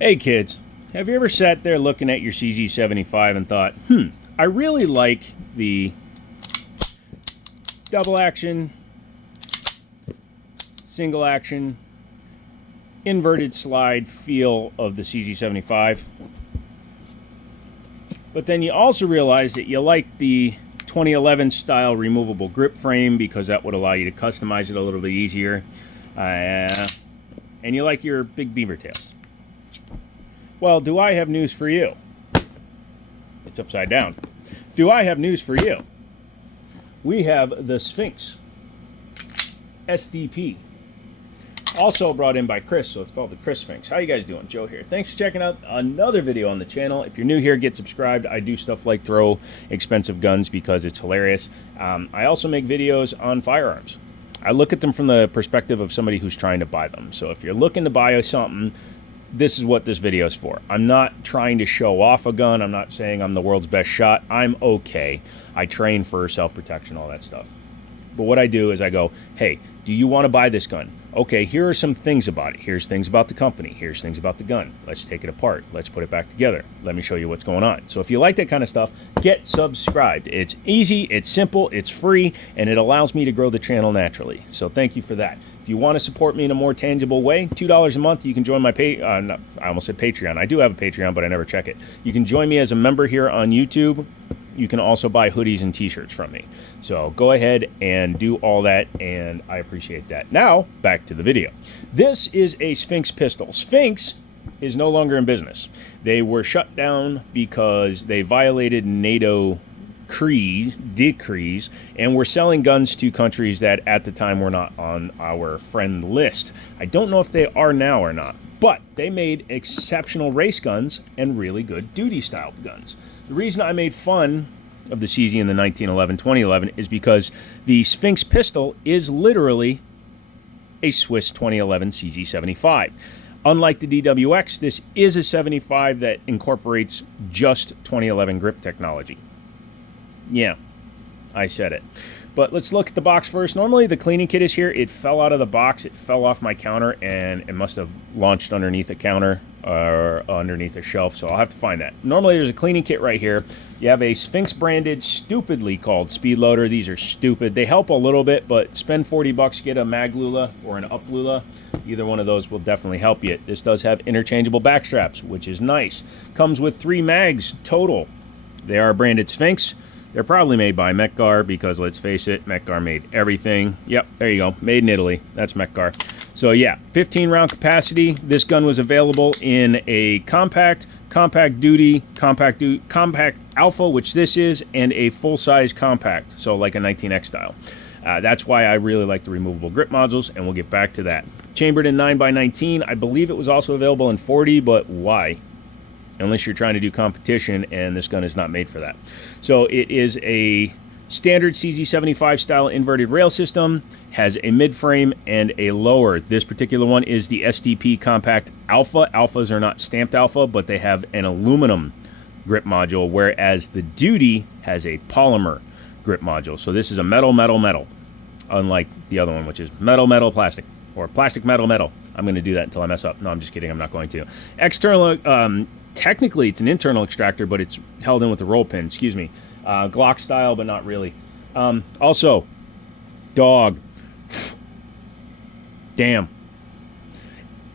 Hey kids, have you ever sat there looking at your CZ75 and thought, I really like the double action, single action, inverted slide feel of the CZ75. But then you also realize that you like the 2011 style removable grip frame because that would allow you to customize it a little bit easier. And you like your big beaver tails. Well, do I have news for you? It's upside down. Do I have news for you? We have the Sphinx SDP. Also brought in by Kriss, so it's called the Kriss Sphinx. How you guys doing? Joe here. Thanks for checking out another video on the channel. If you're new here, get subscribed. I do stuff like throw expensive guns because it's hilarious. I also make videos on firearms. I look at them from the perspective of somebody who's trying to buy them. So if you're looking to buy something, this is what this video is for. I'm not trying to show off a gun. I'm not saying I'm the world's best shot. I'm okay. I train for self-protection, all that stuff. But what I do is I go, hey, do you want to buy this gun? Okay, here are some things about it. Here's things about the company. Here's things about the gun. Let's take it apart. Let's put it back together. Let me show you what's going on. So if you like that kind of stuff, get subscribed. It's easy, it's simple, it's free, and it allows me to grow the channel naturally. So thank you for that. If you want to support me in a more tangible way, $2 a month, you can join my I almost said Patreon. I do have a Patreon, but I never check it. You can join me as a member here on YouTube. You can also buy hoodies and t-shirts from me. So go ahead and do all that, and I appreciate that. Now, back to the video. This is a Sphinx pistol. Sphinx is no longer in business. They were shut down because they violated NATO decrees and were selling guns to countries that at the time were not on our friend list. I don't know if they are now or not, but they made exceptional race guns and really good duty style guns. The reason I made fun of the CZ in the 2011 is because the Sphinx pistol is literally a Swiss 2011 CZ75. Unlike the DWX, this is a 75 that incorporates just 2011 grip technology. Yeah, I said it. But let's look at the box first. Normally the cleaning kit is here. It fell out of the box. It fell off my counter, and it must have launched underneath a counter or underneath a shelf, so I'll have to find that. Normally there's a cleaning kit right here. You have a Sphinx branded, stupidly called speed loader. These are stupid. They help a little bit, but spend 40 bucks, get a mag lula or an up lula. Either one of those will definitely help you. This does have interchangeable back straps, which is nice. Comes with 3 mags total. They are branded Sphinx. They're probably made by Mekgar because, let's face it, Mekgar made everything. Yep, there you go. Made in Italy. That's Mekgar. So yeah, 15 round capacity. This gun was available in a compact duty, compact alpha, which this is, and a full-size compact, so like a 19X style. That's why I really like the removable grip modules, and we'll get back to that. Chambered in 9x19. I believe it was also available in 40, but why? Unless you're trying to do competition, and this gun is not made for that. So it is a standard CZ75 style inverted rail system, has a mid-frame and a lower. This particular one is the SDP Compact Alpha. Alphas are not stamped alpha, but they have an aluminum grip module, whereas the Duty has a polymer grip module. So this is a metal, unlike the other one, which is metal, plastic, or plastic, metal. I'm going to do that until I mess up. No, I'm just kidding. I'm not going to. External, technically it's an internal extractor, but it's held in with the roll pin. Excuse me. Glock style, but not really. Also, dog. Damn.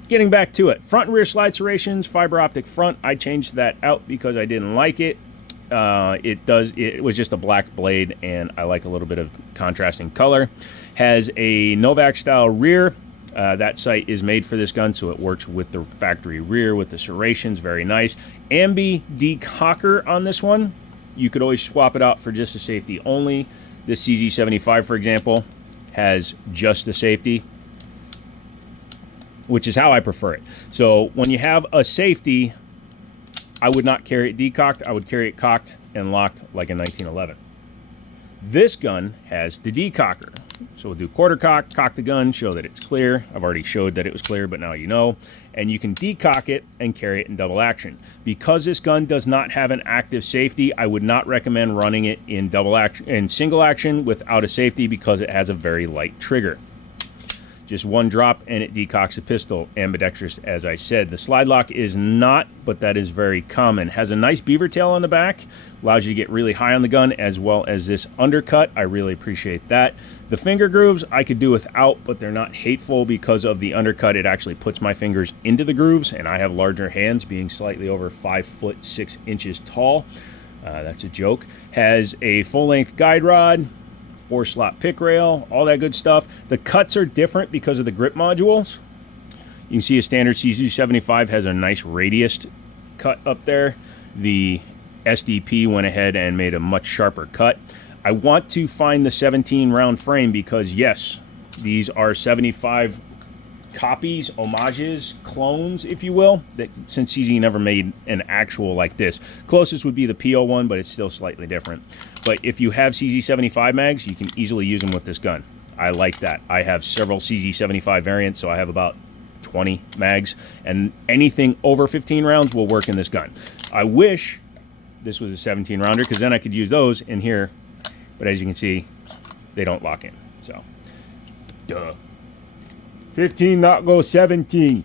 Getting back to it. Front and rear slide serrations, fiber optic front. I changed that out because I didn't like it. It was just a black blade, and I like a little bit of contrasting color. Has a Novak style rear. That sight is made for this gun, so it works with the factory rear with the serrations. Very nice. Ambi decocker on this one. You could always swap it out for just a safety only. This CZ75, for example, has just a safety, which is how I prefer it. So when you have a safety, I would not carry it decocked. I would carry it cocked and locked like a 1911. This gun has the decocker. So we'll do quarter cock the gun, show that it's clear. I've already showed that it was clear, but now you know. And you can decock it and carry it in double action. Because this gun does not have an active safety, I would not recommend running it in single action without a safety because it has a very light trigger. Just one drop and it decocks the pistol. Ambidextrous, as I said. The slide lock is not, but that is very common. Has a nice beaver tail on the back. Allows you to get really high on the gun, as well as this undercut. I really appreciate that. The finger grooves I could do without, but they're not hateful because of the undercut. It actually puts my fingers into the grooves, and I have larger hands, being slightly over 5'6" tall. That's a joke. Has a full-length guide rod, 4-slot pick rail, all that good stuff. The cuts are different because of the grip modules. You can see a standard CZ75 has a nice radius cut up there. The SDP went ahead and made a much sharper cut. I want to find the 17-round frame because, yes, these are 75 copies, homages, clones, if you will, that since CZ never made an actual like this. Closest would be the PO one, but it's still slightly different. But if you have CZ75 mags, you can easily use them with this gun. I like that. I have several CZ75 variants, so I have about 20 mags, and anything over 15 rounds will work in this gun. I wish this was a 17 rounder, because then I could use those in here, but as you can see, they don't lock in. So, duh. 15 not go 17.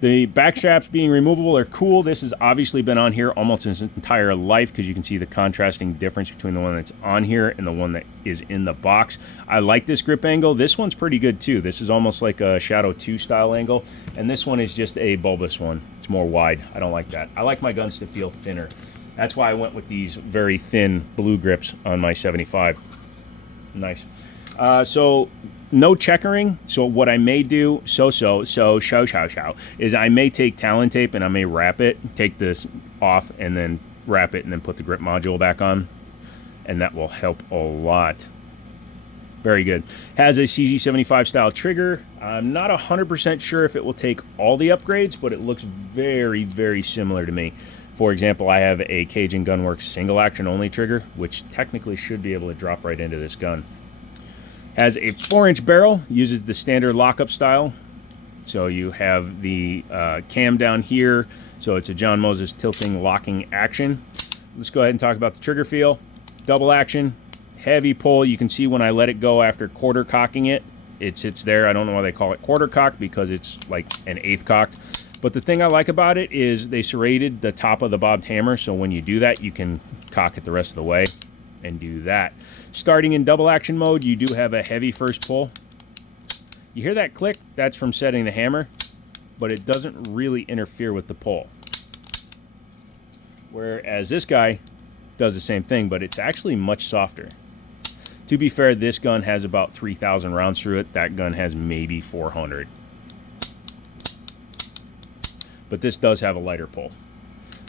The back straps being removable are cool. This has obviously been on here almost its entire life, because you can see the contrasting difference between the one that's on here and the one that is in the box. I like this grip angle. This one's pretty good too. This is almost like a Shadow 2 style angle, and this one is just a bulbous one. It's more wide. I don't like that. I like my guns to feel thinner. That's why I went with these very thin blue grips on my 75. Nice. So no checkering. So what I may do, is I may take Talon tape and I may wrap it, take this off and then wrap it and then put the grip module back on. And that will help a lot. Very good. Has a CZ75 style trigger. I'm not 100% sure if it will take all the upgrades, but it looks very, very similar to me. For example, I have a Cajun Gunworks single action only trigger, which technically should be able to drop right into this gun. Has a 4-inch barrel, uses the standard lockup style. So you have the cam down here. So it's a John Moses tilting locking action. Let's go ahead and talk about the trigger feel. Double action, heavy pull. You can see when I let it go after quarter cocking it, it sits there. I don't know why they call it quarter cocked, because it's like an eighth cocked. But the thing I like about it is they serrated the top of the bobbed hammer, so when you do that, you can cock it the rest of the way and do that. Starting in double action mode, you do have a heavy first pull. You hear that click? That's from setting the hammer, but it doesn't really interfere with the pull. Whereas this guy does the same thing, but it's actually much softer. To be fair, this gun has about 3,000 rounds through it. That gun has maybe 400. But this does have a lighter pull.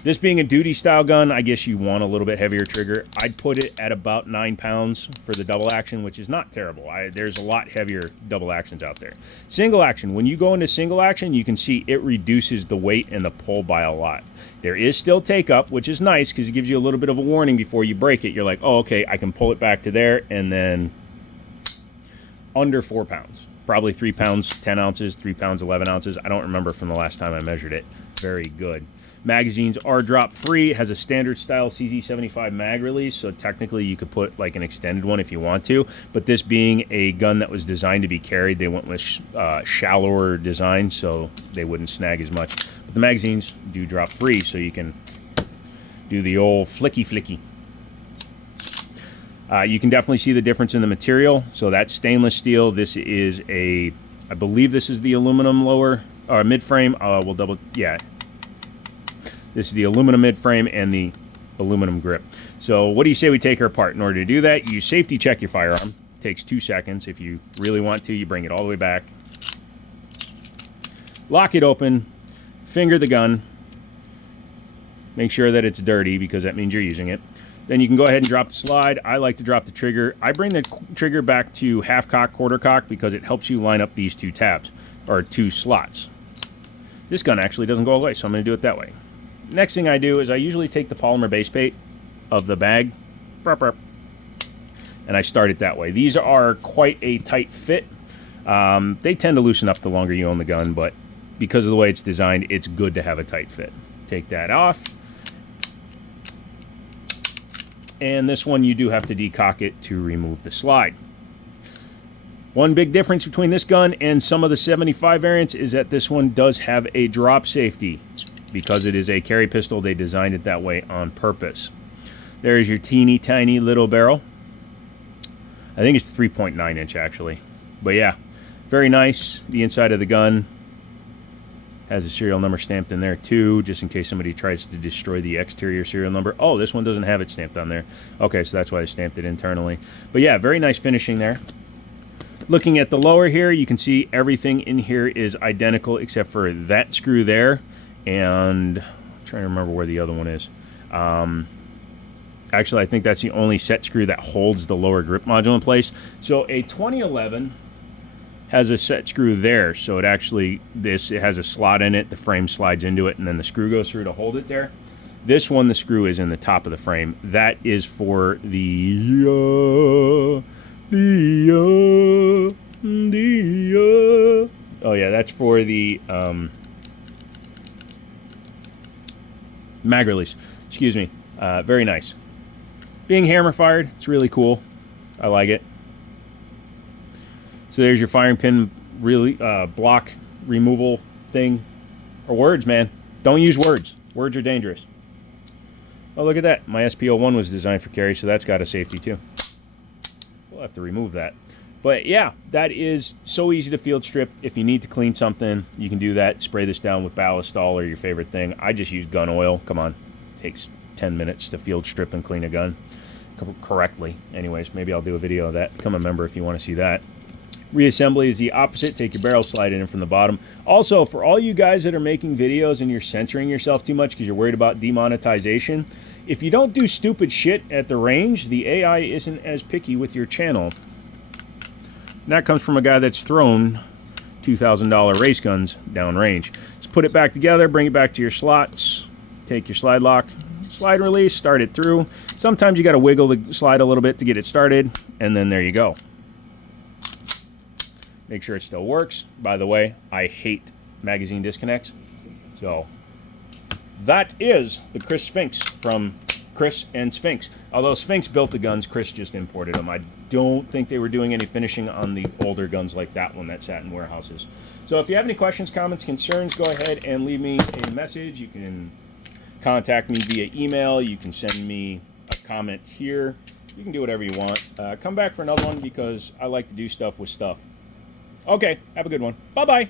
This being a duty style gun, I guess you want a little bit heavier trigger. I'd put it at about 9 pounds for the double action, which is not terrible. There's a lot heavier double actions out there. Single action, when you go into single action, you can see it reduces the weight and the pull by a lot. There is still take up, which is nice because it gives you a little bit of a warning before you break it. You're like, oh, okay, I can pull it back to there, and then under 4 pounds. Probably 3 pounds, 10 ounces, 3 pounds, 11 ounces. I don't remember from the last time I measured it. Very good. Magazines are drop free. It has a standard style CZ75 mag release, so technically you could put like an extended one if you want to, but this being a gun that was designed to be carried, they went with shallower design so they wouldn't snag as much. But the magazines do drop free, so you can do the old flicky. You can definitely see the difference in the material. So that's stainless steel. This is a, I believe this is the aluminum lower or mid frame. We'll double, yeah. This is the aluminum mid frame and the aluminum grip. So what do you say we take her apart? In order to do that, you safety check your firearm. It takes 2 seconds. If you really want to, you bring it all the way back. Lock it open. Finger the gun. Make sure that it's dirty because that means you're using it. Then you can go ahead and drop the slide. I like to drop the trigger. I bring the trigger back to half cock, quarter cock because it helps you line up these 2 tabs or 2 slots. This gun actually doesn't go away, so I'm going to do it that way. Next thing I do is I usually take the polymer base plate of the bag and I start it that way. These are quite a tight fit. They tend to loosen up the longer you own the gun, but because of the way it's designed, it's good to have a tight fit. Take that off. And this one you do have to decock it to remove the slide. One big difference between this gun and some of the 75 variants is that this one does have a drop safety. Because it is a carry pistol, they designed it that way on purpose. There's your teeny tiny little barrel. I think it's 3.9 inch actually. But yeah, very nice. The inside of the gun has a serial number stamped in there too, just in case somebody tries to destroy the exterior serial number. Oh, this one doesn't have it stamped on there. Okay, so that's why they stamped it internally. But yeah, very nice finishing there. Looking at the lower here, you can see everything in here is identical except for that screw there. And I'm trying to remember where the other one is. Actually, I think that's the only set screw that holds the lower grip module in place. So a 2011 has a set screw there. So it actually, it has a slot in it. The frame slides into it, and then the screw goes through to hold it there. This one, the screw is in the top of the frame. That is for the oh yeah, that's for the mag release. Excuse me. Very nice. Being hammer fired, it's really cool. I like it. So there's your firing pin really block removal thing. Or words, man. Don't use words. Words are dangerous. Oh, look at that. My SP01 was designed for carry, so that's got a safety too. We'll have to remove that. But yeah, that is so easy to field strip. If you need to clean something, you can do that. Spray this down with Ballistol or your favorite thing. I just use gun oil. Come on. Takes 10 minutes to field strip and clean a gun correctly. Anyways, maybe I'll do a video of that. Become a member if you want to see that. Reassembly is the opposite. Take your barrel, slide it in from the bottom. Also, for all you guys that are making videos and you're censoring yourself too much because you're worried about demonetization, if you don't do stupid shit at the range, the AI isn't as picky with your channel. And that comes from a guy that's thrown $2,000 race guns downrange. Just put it back together, bring it back to your slots, take your slide lock, slide release, start it through. Sometimes you got to wiggle the slide a little bit to get it started, and then there you go. Make sure it still works. By the way, I hate magazine disconnects. So that is the Kriss Sphinx from Kriss and Sphinx. Although Sphinx built the guns, Kriss just imported them. I don't think they were doing any finishing on the older guns like that one that sat in warehouses. So if you have any questions, comments, concerns, go ahead and leave me a message. You can contact me via email. You can send me a comment here. You can do whatever you want. Come back for another one because I like to do stuff with stuff. Okay, have a good one. Bye-bye.